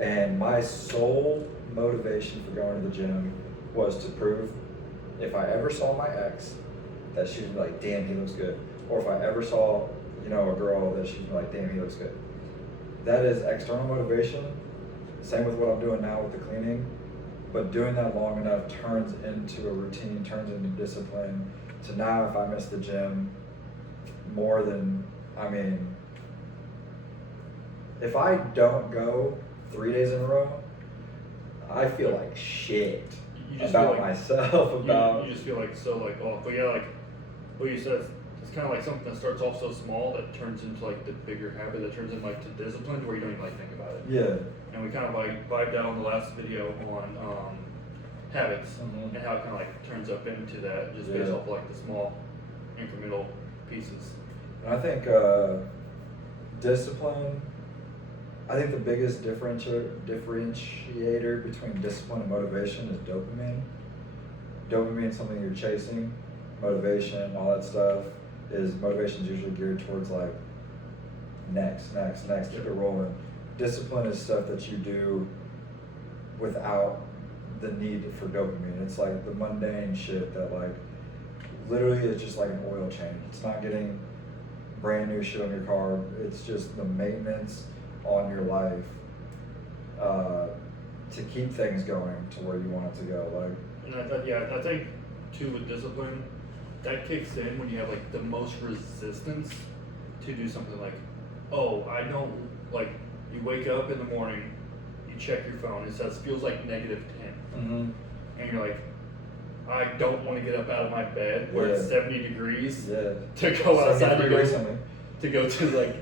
And my sole motivation for going to the gym was to prove if I ever saw my ex, that she'd be like, damn, he looks good. Or if I ever saw, you know, a girl that she'd be like, damn, he looks good. That is external motivation. Same with what I'm doing now with the cleaning. But doing that long enough turns into a routine, turns into discipline. So now if I miss the gym more than, I mean, if I don't go 3 days in a row, I feel like shit You just about feel like, myself. you just feel like so like off. But yeah, like what you said, it's kind of like something that starts off so small that turns into like the bigger habit that turns into like to discipline to where you don't even like think about it. Yeah. And we kind of like vibed out on the last video on habits Mhm. and how it kind of like turns up into that just based off like the small incremental pieces. And I think discipline, I think the biggest differentiator between discipline and motivation is dopamine. Dopamine is something you're chasing. Motivation, all that stuff, motivation is usually geared towards like next, keep it rolling. Discipline is stuff that you do without the need for dopamine. It's like the mundane shit that like literally is just like an oil change. It's not getting brand new shit on your car. It's just the maintenance on your life to keep things going to where you want it to go. Like, And I think too with discipline, that kicks in when you have like the most resistance to do something like, oh, I don't like. You wake up in the morning, you check your phone, it says feels like -10, and you're like, I don't want to get up out of my bed where it's 70 degrees to go outside to go to like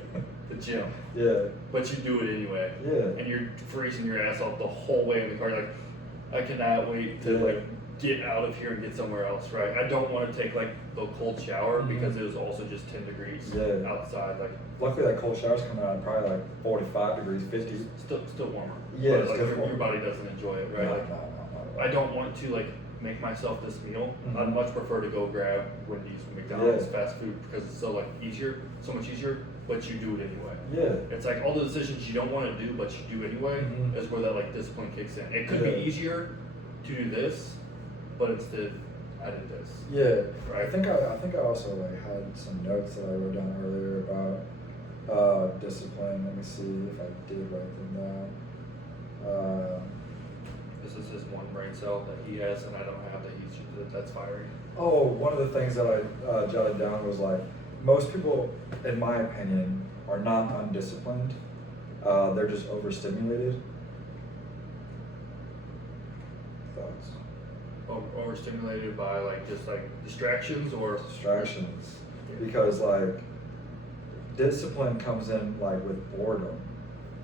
the gym. Yeah. But you do it anyway. Yeah. And you're freezing your ass off the whole way in the car. You're like, I cannot wait to like get out of here and get somewhere else, right? I don't want to take like the cold shower because it was also just 10 degrees outside. Like, luckily that cold shower's coming out at probably like 45 degrees, 50. Still warmer. Yeah, but like your body doesn't enjoy it, right? No. I don't want to like make myself this meal. I'd much prefer to go grab Wendy's, McDonald's, fast food because it's so like so much easier. But you do it anyway. Yeah. It's like all the decisions you don't want to do, but you do anyway. Is where that like discipline kicks in. It could be easier to do this, but instead I did this. Yeah. Right. I think I also like had some notes that I wrote down earlier about discipline. Let me see if I did write them down. This is his one brain cell that he has, and I don't have that's firing. Oh, one of the things that I jotted down was like, most people, in my opinion, are not undisciplined. They're just overstimulated. Thoughts? Overstimulated by like just like distractions or Distractions. Because like, discipline comes in like with boredom.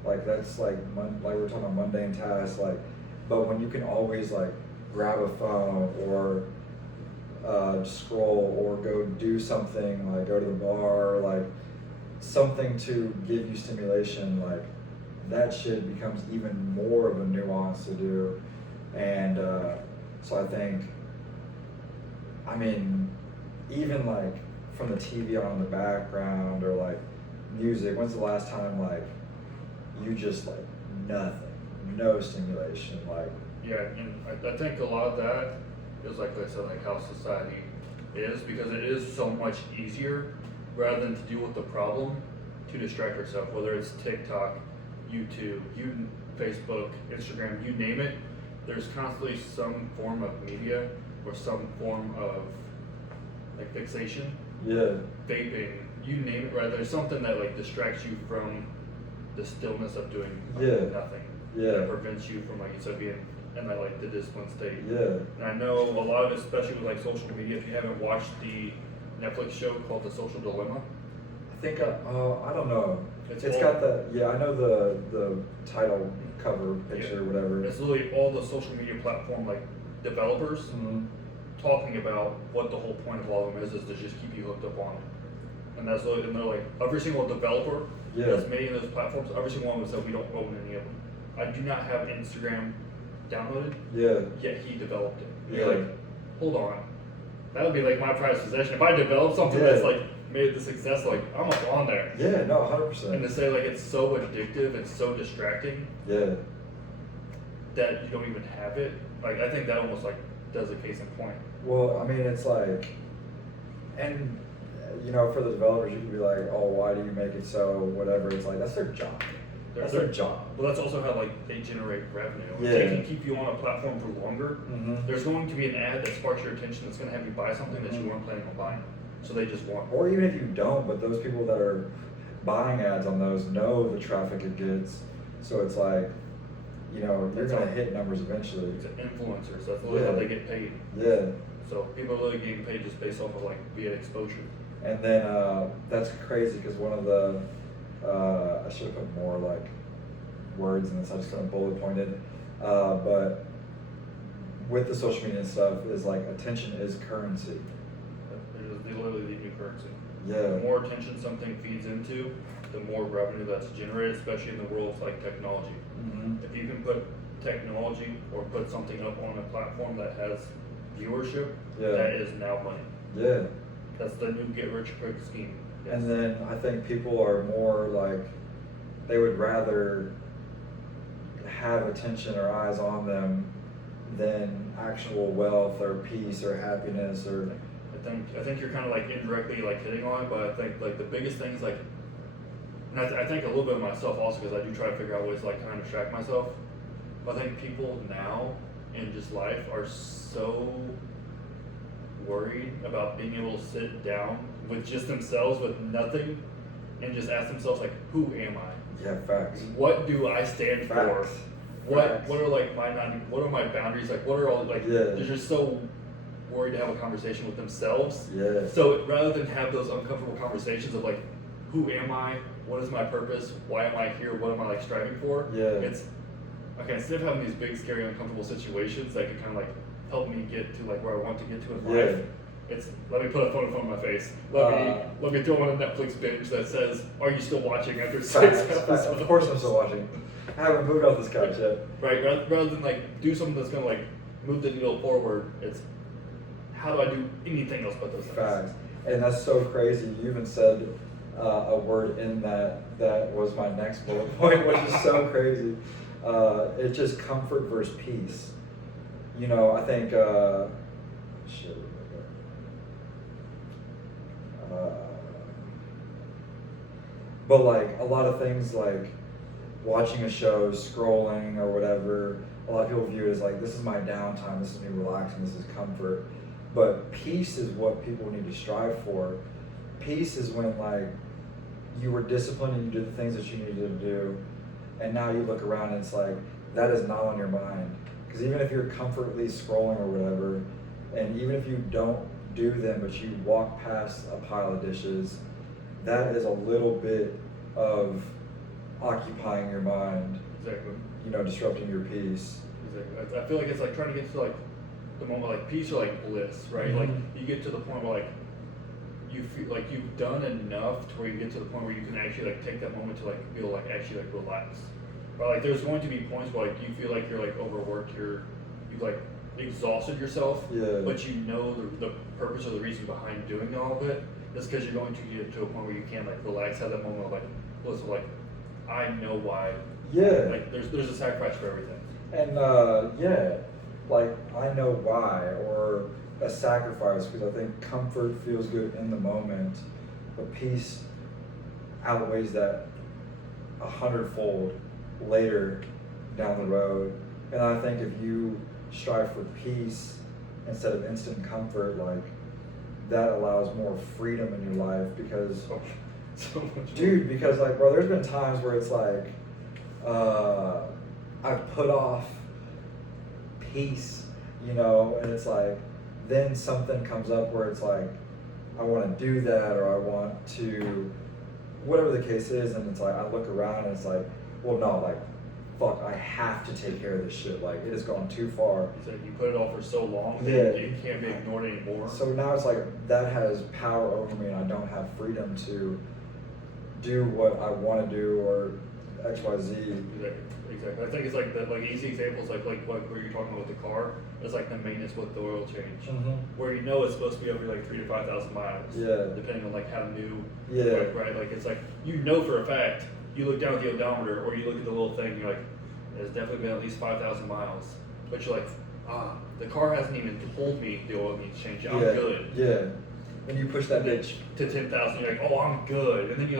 Like that's like we're talking about mundane tasks. Like, but when you can always like grab a phone or scroll or go do something, like go to the bar, or like something to give you stimulation, like that shit becomes even more of a nuance to do. And so I think, I mean, even like from the TV on in the background or like music, when's the last time like you just like nothing, no stimulation, like? Yeah, and I think a lot of that is like I said, like how society is, because it is so much easier rather than to deal with the problem to distract yourself, whether it's TikTok, YouTube, Facebook, Instagram, you name it. There's constantly some form of media or some form of like fixation. Yeah. Vaping, you name it, right? There's something that like distracts you from the stillness of doing nothing. Yeah. That prevents you from, like you said, being in that like the discipline state. Yeah. And I know a lot of it, especially with like social media, if you haven't watched the Netflix show called The Social Dilemma. I think I don't know. It's It's all- got I know the title cover picture or whatever. It's literally all the social media platform like developers Mhm. talking about what the whole point of all of them is to just keep you hooked up on it. And that's literally, and they're like, every single developer Yeah. that's made those platforms, every single one of them said we don't own any of them. I do not have Instagram downloaded, Yeah. yet he developed it. And Yeah. You're like, hold on. That would be like my prized possession. If I developed something Yeah. that's like made the success, like I'm up on there. Yeah, no, And to 100%. say like it's so addictive and so distracting Yeah. that you don't even have it, like I think that almost like does a case in point. Well, I mean, it's like, and you know, for the developers, you can be like, oh, why do you make it so whatever? It's like that's their job. That's their job. Well, that's also how like they generate revenue. If Yeah. they can keep you on a platform for longer, Mhm. there's going to be an ad that sparks your attention that's going to have you buy something that you Mhm. weren't planning on buying. So they just want. Or even if you don't, but those people that are buying ads on those know the traffic it gets. So it's like, you know, you're That's gonna all. hit numbers eventually. It's influencers. That's literally how Yeah. they get paid. Yeah. So people are literally getting paid just based off of like via exposure. And then that's crazy because one of the I should have put more like words in this. I just kind of bullet pointed, but with the social media and stuff is like attention is currency. They're literally the new currency. Yeah. The more attention something feeds into, the more revenue that's generated, especially in the world of like technology. Hmm. If you can put technology or put something up on a platform that has viewership, Yeah. that is now money. Yeah. That's the new get rich quick scheme. Yes. And then I think people are more like they would rather have attention or eyes on them than actual wealth or peace or happiness or I think you're kind of like indirectly like hitting on it, but I think like the biggest thing is like, and I think a little bit of myself also because I do try to figure out ways to like kind of distract myself. But I think people now in just life are so worried about being able to sit down with just themselves with nothing and just ask themselves like, who am I? yeah, facts. What do I stand for? Facts. Facts. What are like what are my boundaries? Like what are all like Yeah. they're just so worried to have a conversation with themselves. Yeah. So rather than have those uncomfortable conversations of like, who am I? What is my purpose? Why am I here? What am I like striving for? Yeah. It's okay, instead of having these big, scary, uncomfortable situations that can kind of like help me get to like where I want to get to in Yeah. life. It's let me put a phone in front of my face. Let me throw on a Netflix binge that says, "Are you still watching after 6 Facts. episodes?" Of course I'm still watching. I haven't moved off this couch yet. Right, rather than like do something that's gonna like move the needle forward, it's how do I do anything else but those things? Facts. And that's so crazy. You even said a word in that was my next bullet point, which is so crazy. It's just comfort versus peace. You know, I think, shit, but like a lot of things like watching a show, scrolling or whatever, a lot of people view it as like, this is my downtime, this is me relaxing, this is comfort. But peace is what people need to strive for. Peace is when like you were disciplined and you did the things that you needed to do, and now you look around and it's like, that is not on your mind. Because even if you're comfortably scrolling or whatever, and even if you don't do them but you walk past a pile of dishes, that is a little bit of occupying your mind, Exactly. you know, disrupting your peace. Exactly. I feel like it's like trying to get to like the moment like peace or like bliss, right? Mhm. Like you get to the point where like you feel like you've done enough to where you get to the point where you can actually like take that moment to like feel like actually like relax. But like there's going to be points where like you feel like you're like overworked, you've like exhausted yourself, Yeah. but you know the purpose or the reason behind doing all of it is because you're going to get to a point where you can like relax, have that moment of like bliss of like I know why. Yeah. Like there's a sacrifice for everything. And yeah, like I know why, or a sacrifice, because I think comfort feels good in the moment, but peace outweighs that 100-fold later down the road. And I think if you strive for peace instead of instant comfort, like that allows more freedom in your life because So much. dude, because like, bro, there's been times where it's like, I've put off peace, you know, and it's like, then something comes up where it's like, I want to do that, or I want to whatever the case is, and it's like I look around and it's like, well, no, like, fuck, I have to take care of this shit. Like, it has gone too far. It's like you put it off for so long that Yeah. it can't be ignored anymore. So now it's like that has power over me, and I don't have freedom to do what I want to do or X, Y, Z. Exactly. I think it's like the easy examples like what where you're talking about with the car. It's like the maintenance with the oil change, where you know it's supposed to be every like 3,000 to 5,000 miles. Yeah. Depending on like how new. Yeah. Right. Like it's like you know for a fact. You look down at the odometer, or you look at the little thing. You're like, it's definitely been at least 5,000 miles. But you're like, the car hasn't even told me the oil needs change. I'm good. Yeah. And you push that bitch to 10,000. You're like, oh, I'm good. And then you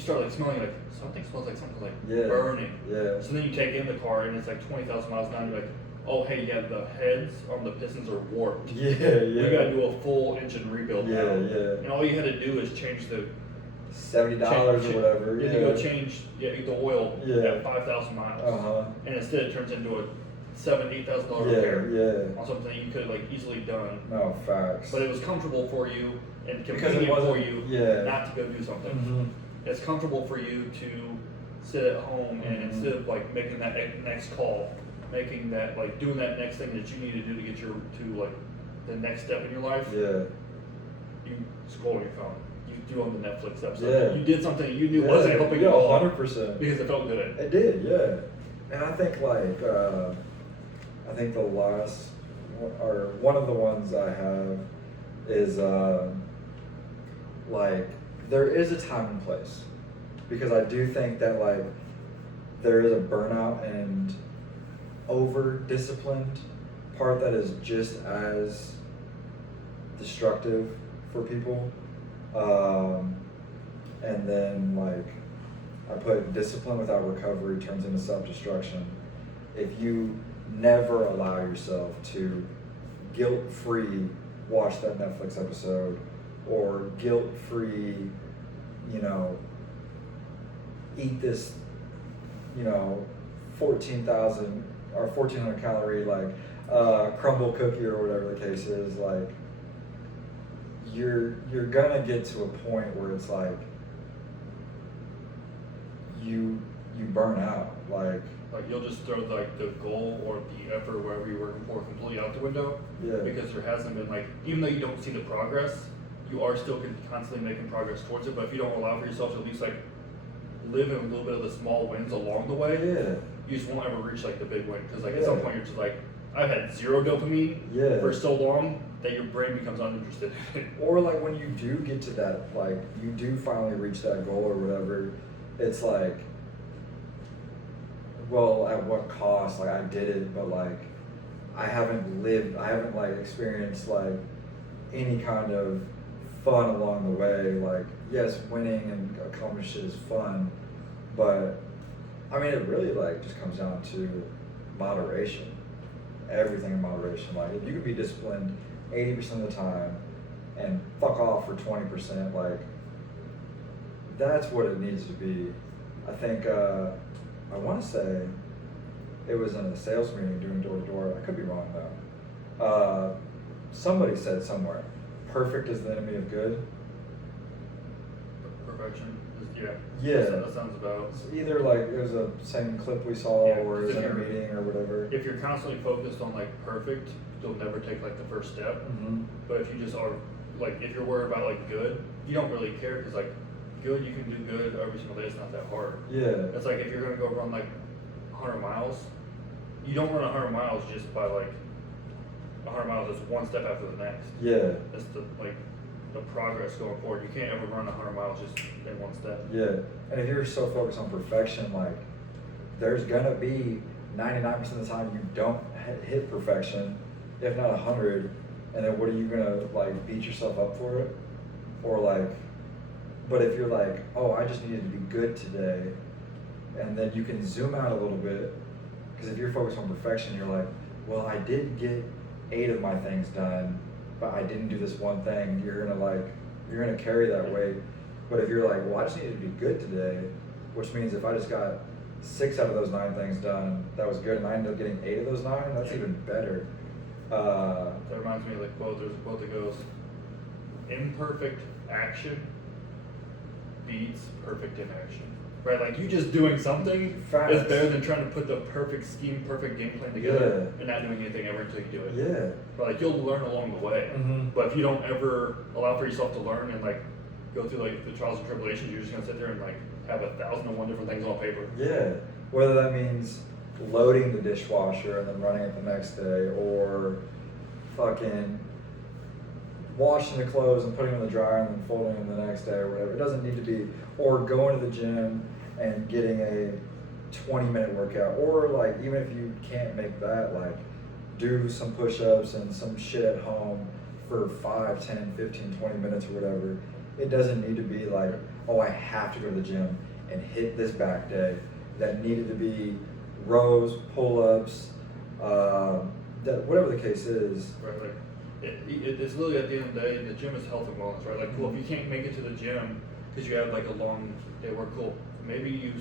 start like smelling like something smells like something's like burning. Yeah. So then you take in the car and it's like 20,000 miles an hour. You're like, oh, hey, yeah, the heads on the pistons are warped. Yeah. You gotta do a full engine rebuild now. Yeah. And all you had to do is change the $70 or whatever. You had to go change the oil at 5,000 miles. And instead it turns into a $7,000-8,000 repair on something that you could have like easily done. No, facts. But it was comfortable for you and Because convenient for you not to go do something. Mm-hmm. It's comfortable for you to sit at home and instead of like making that next call, making that like doing that next thing that you need to do to get to like the next step in your life. Yeah. You scroll on your phone. You do on the Netflix episode. Yeah. You did something you knew wasn't helping you at all. 100%. Because it felt good. It did, yeah. And I think like I think the last or one of the ones I have is like there is a time and place, because I do think that like there is a burnout and over disciplined part that is just as destructive for people. And then like I put discipline without recovery turns into self-destruction. If you never allow yourself to guilt-free watch that Netflix episode, or guilt-free, eat this, 14,000 or 1,400 calorie crumble cookie or whatever the case is, like you're gonna get to a point where it's like you burn out, like you'll just throw like the goal or the effort wherever you're working for completely out the window. Yeah. Because there hasn't been like, even though you don't see the progress, you are still constantly making progress towards it. But if you don't allow for yourself to at least like live in a little bit of the small wins along the way, you just won't ever reach like the big win. Because like at some point you're just like, I've had zero dopamine for so long that your brain becomes uninterested. Or like when you do get to that, like you do finally reach that goal or whatever, it's like, well, at what cost? Like I did it, but like I haven't like experienced like any kind of fun along the way. Like yes, winning and accomplishing shit is fun, but I mean it really like just comes down to moderation. Everything in moderation. Like if you can be disciplined 80% of the time and fuck off for 20%, like that's what it needs to be. I think I want to say it was in a sales meeting doing door to door. I could be wrong though. Somebody said somewhere, perfect is the enemy of good. Perfection. Yeah. That sounds about. It's either like it was a same clip we saw, or it was in a meeting or whatever. If you're constantly focused on like perfect, you'll never take like the first step. But if you just are like, if you're worried about like good, you don't really care, because like good, you can do good every single day. It's not that hard. Yeah. It's like if you're gonna go run like 100 miles, you don't run 100 miles just by like 100 miles. It's one step after the next. Yeah. That's the progress going forward. You can't ever run 100 miles just in one step. Yeah. And if you're so focused on perfection, like there's gonna be 99% of the time you don't hit perfection, if not 100. And then what are you gonna like beat yourself up for it? Or like, but if you're like, oh, I just needed to be good today, and then you can zoom out a little bit, because if you're focused on perfection, you're like, well, I did get 8 of my things done, but I didn't do this one thing. You're gonna carry that weight. But if you're like, well, I just needed to be good today, which means if I just got 6 out of those 9 things done, that was good, and I ended up getting 8 of those 9, that's even better. That reminds me of like, there's a quote that goes, imperfect action beats perfect inaction. Right, like you just doing something Facts. is better than trying to put the perfect scheme, perfect game plan together and not doing anything ever until you do it. Yeah. But like you'll learn along the way. Mhm. But if you don't ever allow for yourself to learn and like go through like the trials and tribulations, you're just gonna sit there and like have 1,001 different things on paper. Yeah. Whether that means loading the dishwasher and then running it the next day, or fucking washing the clothes and putting them in the dryer and then folding them the next day or whatever. It doesn't need to be, or going to the gym and getting a 20-minute workout, or like even if you can't make that, like do some push-ups and some shit at home for 5, 10, 15, 20 minutes or whatever. It doesn't need to be like, oh, I have to go to the gym and hit this back day. That needed to be rows, pull-ups, that whatever the case is. Right, like it's literally at the end of the day, the gym is health and wellness, right? Like, cool, if you can't make it to the gym because you have like a long day work, cool. Maybe you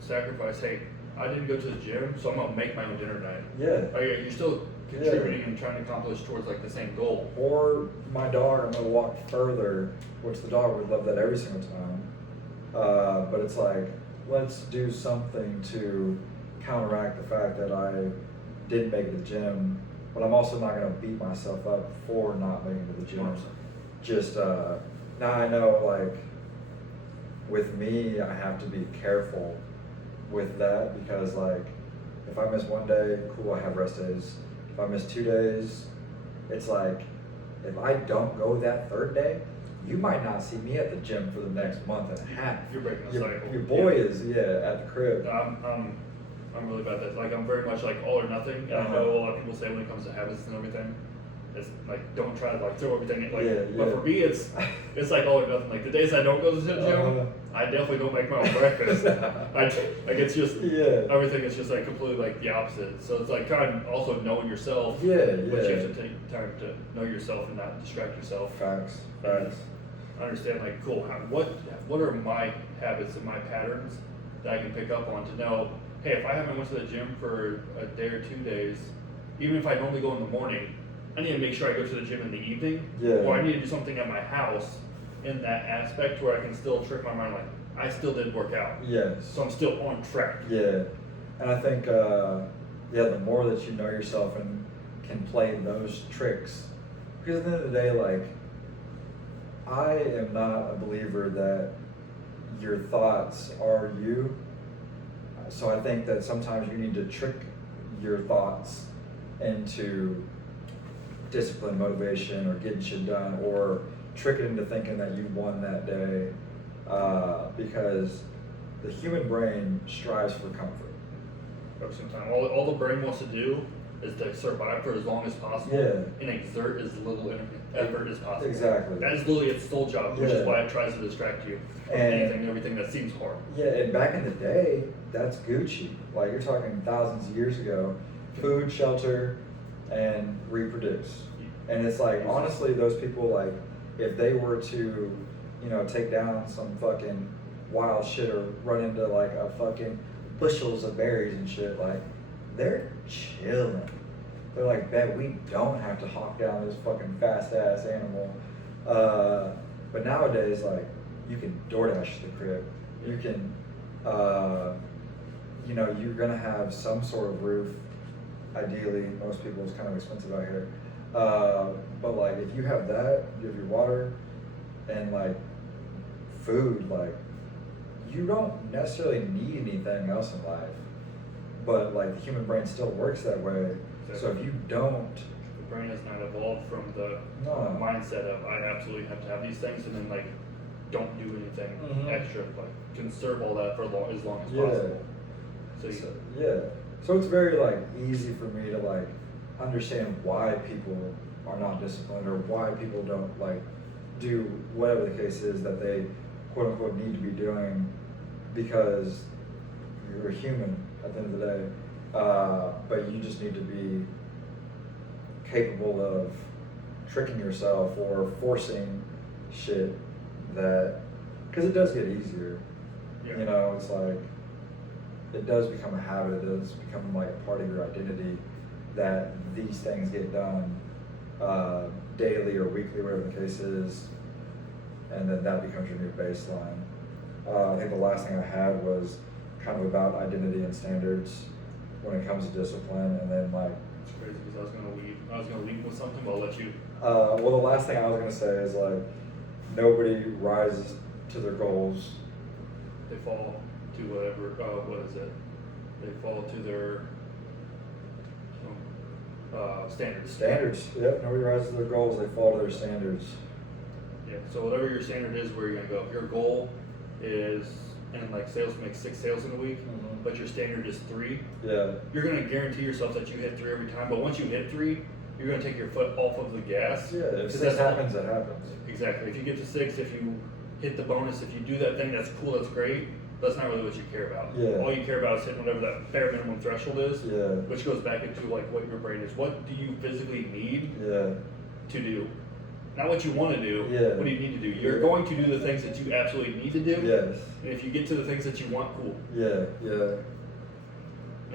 sacrifice, hey, I didn't go to the gym, so I'm gonna make my own dinner night. Yeah. Like, you're still contributing and trying to accomplish towards like the same goal. Or my dog, I'm gonna walk further, which the dog would love that every single time. But it's like, let's do something to counteract the fact that I didn't make it to the gym, but I'm also not gonna beat myself up for not making it to the gym. 100%. Just now I know, like with me, I have to be careful with that, because like if I miss one day, cool, I have rest days. If I miss 2 days, it's like if I don't go that third day, you might not see me at the gym for the next month and a half. You're breaking the cycle. Your boy is at the crib. I'm really bad at that. Like, I'm very much like all or nothing. And I know a lot of people say when it comes to habits and everything, it's like, don't try to like throw everything in. Like, but for me, it's like all or nothing. Like the days I don't go to the gym, I definitely don't make my own breakfast. Like it's just everything is just like completely like the opposite. So it's like kind of also knowing yourself. But you have to take time to know yourself and not distract yourself. Facts. I understand, like, cool, what are my habits and my patterns that I can pick up on to know, hey, if I haven't went to the gym for a day or 2 days, even if I normally go in the morning, I need to make sure I go to the gym in the evening, or I need to do something at my house in that aspect where I can still trick my mind, like, I still did work out. Yes. So I'm still on track. Yeah. And I think, the more that you know yourself and can play those tricks, because at the end of the day, like, I am not a believer that your thoughts are you. So I think that sometimes you need to trick your thoughts into discipline, motivation, or getting shit done, or trick it into thinking that you won that day, because the human brain strives for comfort. Every single time. All the brain wants to do is to survive for as long as possible and exert as little effort as possible. Exactly. That is literally its sole job, which is why it tries to distract you from anything and everything that seems hard. Yeah, and back in the day, that's Gucci. Like, you're talking thousands of years ago. Food, shelter, and reproduce. And it's like, honestly, those people, like, if they were to, take down some fucking wild shit or run into like a fucking bushels of berries and shit, like, they're chilling. They're like, bet we don't have to hawk down this fucking fast ass animal. But nowadays, like, you can DoorDash to the crib. You can, you're gonna have some sort of roof. Ideally, most people, it's kind of expensive out here. But like, if you have that, you have your water and like food, like, you don't necessarily need anything else in life. But like, the human brain still works that way. Exactly. So if you don't, the brain has not evolved from the mindset of I absolutely have to have these things, and then like don't do anything extra, like conserve all that for as long as possible. So it's very like easy for me to like understand why people are not disciplined, or why people don't like do whatever the case is that they quote unquote need to be doing, because you're a human at the end of the day. But you just need to be capable of tricking yourself or forcing shit that, because it does get easier. It's like, it does become a habit, it does become like a part of your identity that these things get done daily or weekly, whatever the case is, and then that becomes your new baseline. I think the last thing I had was kind of about identity and standards when it comes to discipline, and then like. It's crazy because I was gonna lead with something, but I'll let you. Well, the last thing I was gonna say is like, nobody rises to their goals. They fall to whatever. What is it? They fall to their standards. Standards. Yep. Nobody rises to their goals. They fall to their standards. Yeah. So whatever your standard is, where you're gonna go. If your goal is, and like sales, make 6 sales in a week, but your standard is 3. Yeah. You're gonna guarantee yourself that you hit 3 every time. But once you hit 3, you're gonna take your foot off of the gas. Yeah. If 'Cause 6 happens, it happens. Exactly. If you get to 6, if you hit the bonus, if you do that thing, that's cool, that's great. That's not really what you care about. Yeah. All you care about is hitting whatever that bare minimum threshold is. Yeah. Which goes back into like what your brain is. What do you physically need Yeah. to do? Not what you want to do. Yeah. What do you need to do? You're going to do the things that you absolutely need to do. Yes. And if you get to the things that you want, cool. Yeah. Yeah.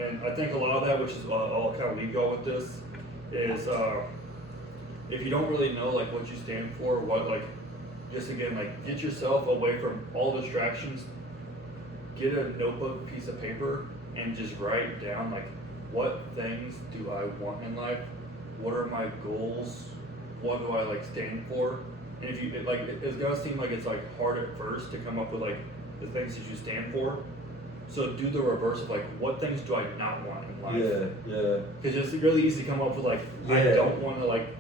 And I think a lot of that, which is all kind of we go with this, is if you don't really know like what you stand for, what like, just again like get yourself away from all distractions. Get a notebook, piece of paper, and just write down like what things do I want in life? What are my goals? What do I like stand for? And if you it's gonna seem like it's like hard at first to come up with like the things that you stand for. So do the reverse of like what things do I not want in life? Yeah. Yeah. Because it's really easy to come up with like I Yeah. don't want to like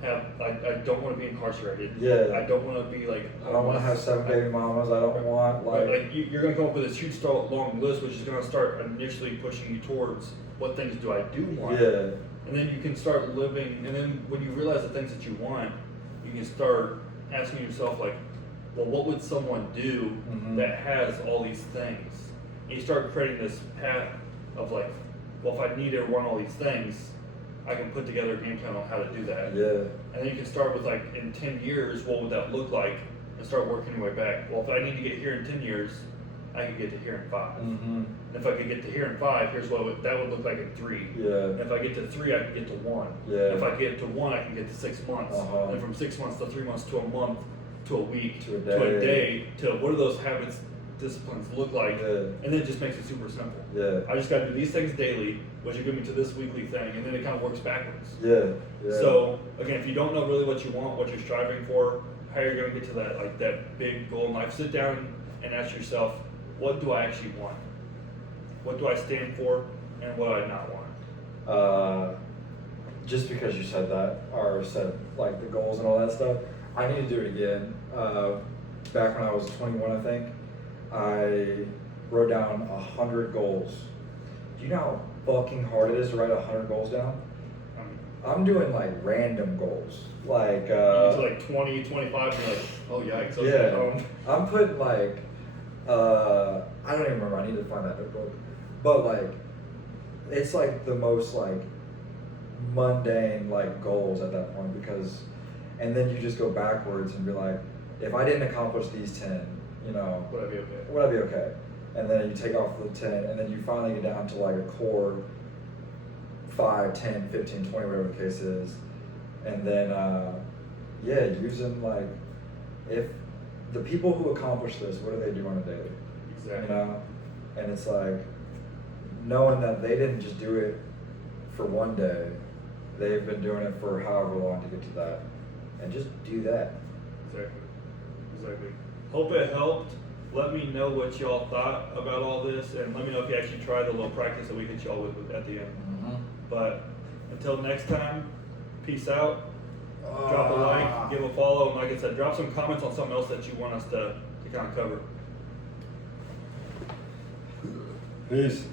I don't want to be incarcerated. Yeah. I don't want to be like. I don't want to have 7 baby mamas. I don't want like. You're going to come up with this huge long list, which is going to start initially pushing you towards what things do I do want. Yeah. And then you can start living, and then when you realize the things that you want, you can start asking yourself like, well, what would someone do that has all these things? And you start creating this path of like, well, if I need or want all these things, I can put together a game plan on how to do that. Yeah. And then you can start with like, in 10 years, what would that look like? And start working your way back. Well, if I need to get here in 10 years, I can get to here in 5. Mm-hmm. And if I could get to here in 5, here's what that would look like in 3. Yeah. And if I get to 3, I can get to 1. Yeah. If I get to 1, I can get to 6 months. Uh-huh. And from 6 months to 3 months to a month to a week To a a day. day to what do those habits, disciplines look like? Yeah. And then it just makes it super simple. Yeah. I just got to do these things daily, which will get me to this weekly thing, and then it kind of works backwards. Yeah. Yeah. So again, if you don't know really what you want, what you're striving for, how you're going to get to that like that big goal in life, sit down and ask yourself, what do I actually want? What do I stand for, and what do I not want? Just because you said that, or said like the goals and all that stuff, I need to do it again. Back when I was 21, I think, I wrote down 100 goals. Do you know how fucking hard it is to write 100 goals down? I'm doing like random goals, like You get to like 20, 25, and you're like, oh yikes, okay. yeah. I'm putting like I don't even remember. I need to find that notebook, but like it's like the most like mundane like goals at that point because, and then you just go backwards and be like, if I didn't accomplish these 10, you know, Would I be okay? would I be okay? And then you take off the 10, and then you finally get down to like a core 5, 10, 15, 20, whatever the case is. And then, yeah, using like, if the people who accomplish this, what do they do on a daily? Exactly. You know? And it's like, knowing that they didn't just do it for one day, they've been doing it for however long to get to that. And just do that. Exactly. Hope it helped. Let me know what y'all thought about all this, and let me know if you actually tried the little practice that we hit y'all with at the end. But until next time, peace out. Drop a like, give a follow, and like I said, drop some comments on something else that you want us to kind of cover. Peace.